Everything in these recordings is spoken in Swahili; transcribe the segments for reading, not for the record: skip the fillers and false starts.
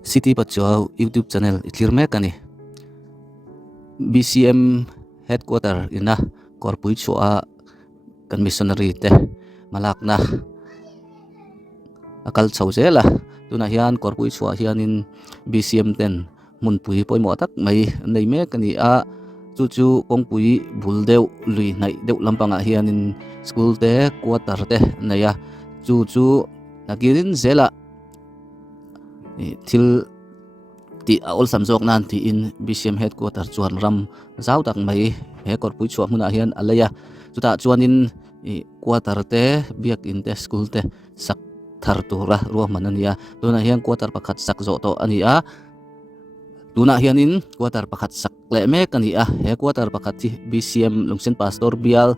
City Pacho YouTube channel itlir mek ani BCM headquarter ina korpui chua kan missionary te malak na akal chawzela tuna hian korpui chua hianin BCM ten mun pui poimo tak mai nei mek ani a chu kongpui buldeu lui nai deuh lampanga hianin school te quarter te neia chu nakirin zela thil ti ol samjok nan ti in BCM headquarter chuan ram zau tak mai he korpui chua hmuna hian alaya chuta chuanin quarter te biak in te school te sak thar tura ruah manania tuna hian quarter pakhat sak zo to ania tuna hianin quarter pakhat sak le mek ania he quarter pakhat ti BCM Lungsen Pastor Bial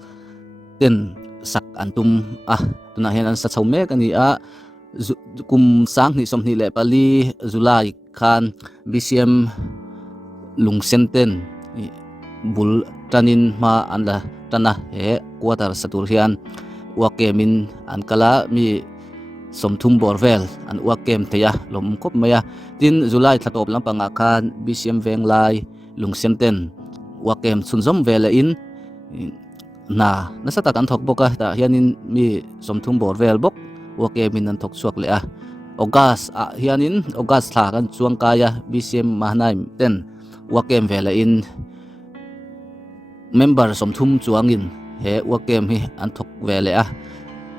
ten sak antum tuna hian an sa chau mek ania kum sang ni som ni le pali July khan BCM Lungsen ten bul tanin ma anla tana he quarter satur hian wakemin an kala mi somthum borvel an wakem teya lom kop maya tin July thatop lampanga khan BCM venglai Lungsen ten wakem chunjom vela in na nasata kan thok boka ta hianin mi somthum borvel bok wakemin an thok chuak le August hianin August thla kan chuang kaya BCM Mahnaim ten wakem vela in member somthum chuangin he wakem hi an thok vele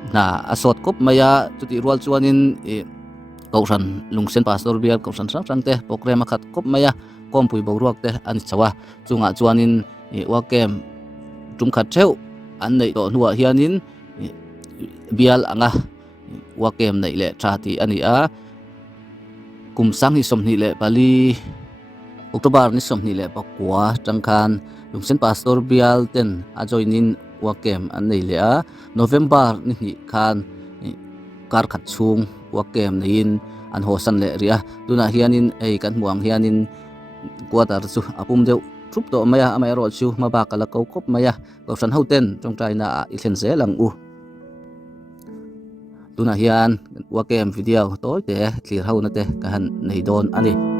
na asot kop maya tuti rual chuanin kausan Lungsen Pastor Bial kausan sang te program khat kop maya kompui boruak te an chawa chunga chuanin wakem tum khat theu an nei to nuwa hianin Bial anga wakem nei le thati ania kumsang hi somni le pali October ni somni le pakwa tangkhan Lungsen Pastor Bial ten ajoinin wakem an nei le November ni khan kar khat chung wakem nein an hosan le ria tuna hianin kan muang hianin quarter chu apum deu trup to maya amai ro chu mabakala kop maya kausan hoten trong China ithen se lang tuna hian wakem video toy te clear hauna te kan nei don ani